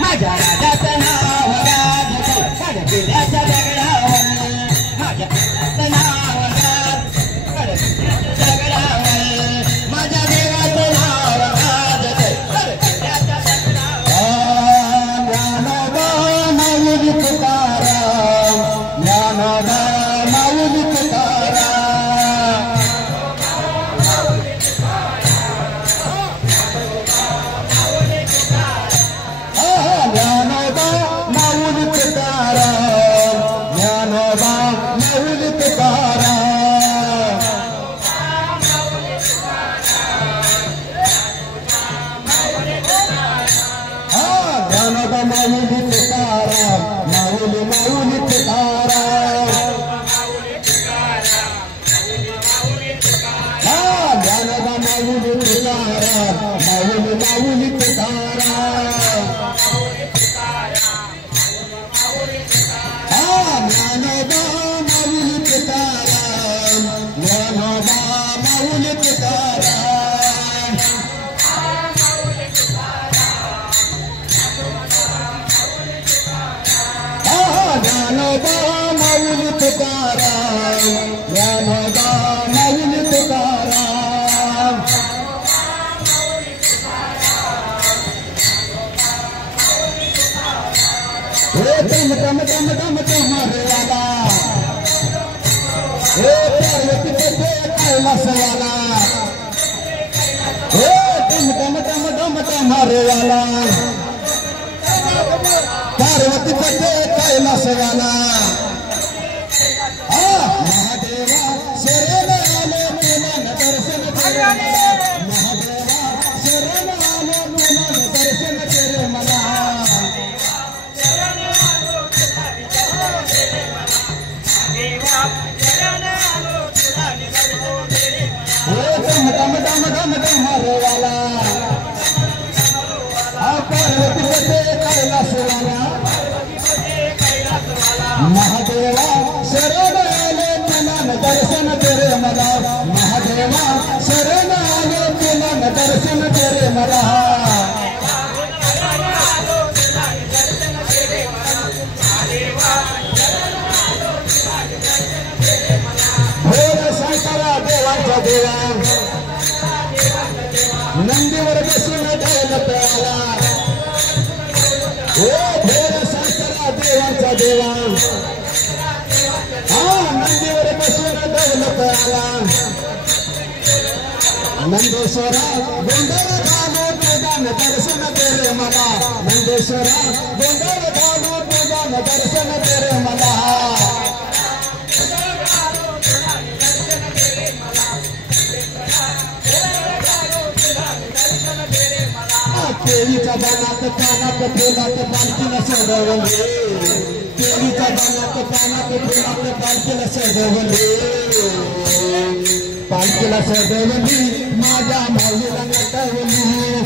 माझ्या राजाचं नाव गाजतंय खडकिल्याच्या दगडावर माझ्या राजाचं नाव गाजतंय खडकिल्याच्या दगडावर माझ्या देवाचं नाव गाजतंय खडकिल्याच्या दगडावर ज्ञानोबा माऊली तुकाराम ज्ञानोबा माऊली तुकाराम पार्वती पते कैलास वाला महादेवा शरण आले तुला दर्शन महादेवा शरण आले तुला दर्शन केले मला हरे वाला पार्वती पते कैलास वाला महादेवा शरण आले तुला दर्शन तेरे मला महादेवा शरण आले तुला दर्शन तेरे मला भोर शंकरा देवाचा देवा नंदीवर बसून दौलत आला ओ भोर शंकरा देवाचा देवा नंदीवर बसून दौलत आला नंदेश्वरा गोंधळ घालो तुझा दर्शन तेरे मला नंदेश्वरा गोंधळ घालो तुझा दर्शन तेरे मला देवीच्या बाणात पानात फुलात पालखीला सजवले देवीच्या बाणात पानात फुलात पालखीला सजवले पालखीला सजवली माझ्या माऊलीला नटवली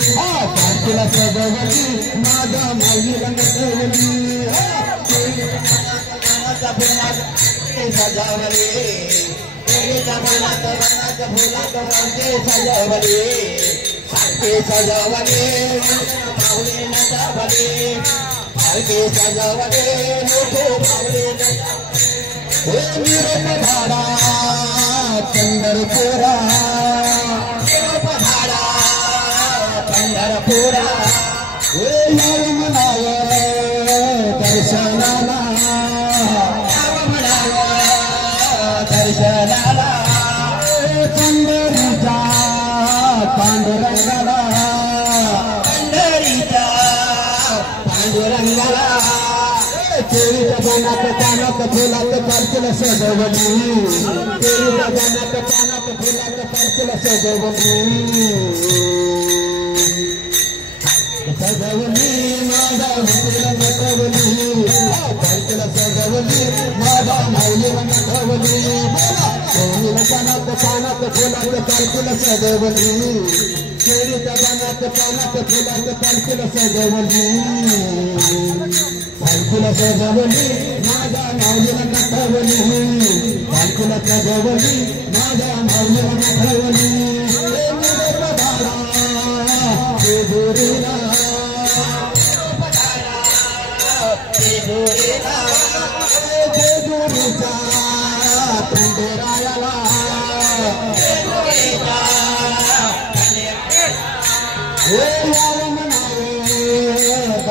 पालखीला सजवली माझ्या माऊलीला नटवली सजवले देवीच्या बाणात पानात फुलात पालखी सजवली सजावले माऊली नटवले पालखी सजावले मोठे माऊली निरपधारा पंढरपुरा निरपधारा पंढरपुरा म्हणाव दर्शनाला म्हणाव दर्शनाला पंढरीचा पांडुरंगाला पंढरीचा पांडुरंगाला देवीच्या बाणात पानात फुलात पालखीला सजवली देवीच्या बाणात पानात फुलात पालखीला सजवली सजवली माझा माऊलीला नटवली पालखीला सजवली माझा माऊलीला नटवली देवीच्या बाणात फुलात पालखीला सजवली देवीच्या बाणात पानात फुलात पालखीला सजवली पालखीला सजवली माझ्या माऊलीला नटवली पालखीला सजवली माझ्या माऊलीला नटवली निरपधारा जेजुरीला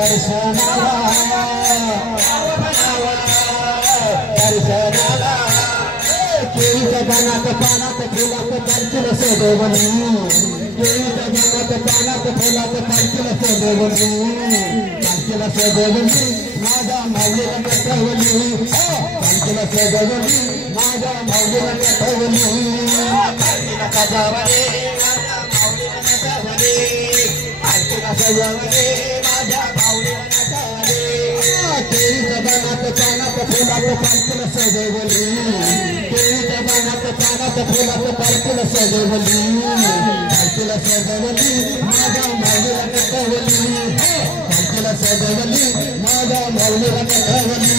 दर्शनाला दर्शनाला केळीच्या पानात पानात फुलात पालखीला सजवली केळीच्या पानात पानात फुलात पालखीला सजवली पालखीला सजवली माझ्या माऊलीला नटवली पालखीला सजवली माझ्या माऊलीला नटवली पालखीला सजवली माझ्या माऊलीला नटवली पालखीला सजवली माझ्या माऊलीला नटवली केळीच्या पानात पानात फुलात पालखीला सजवली केळीच्या पानात पानात फुलात पालखीला सजवली पालखीला सजवली माझ्या माऊलीला नटवली पालखीला सजवली माझ्या माऊलीला नटवली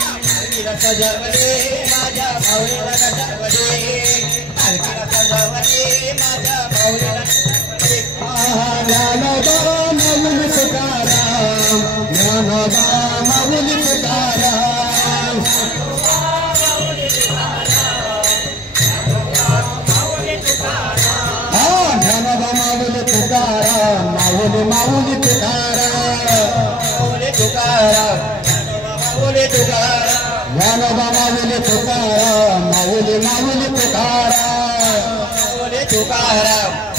पालखीला सजवली माझ्या माऊलीला नटवली पालखीला सजवली माझ्या माऊलीला नटवली ज्ञानोबा माऊली तुकाराम ज्ञानोबा माऊली तुकाराम ज्ञानोबा माऊली तुकाराम माऊली माऊली तुकाराम माऊली तुकाराम माऊली तुकाराम ज्ञानोबा माऊली तुकाराम माऊली माऊली तुकाराम माऊली तुकाराम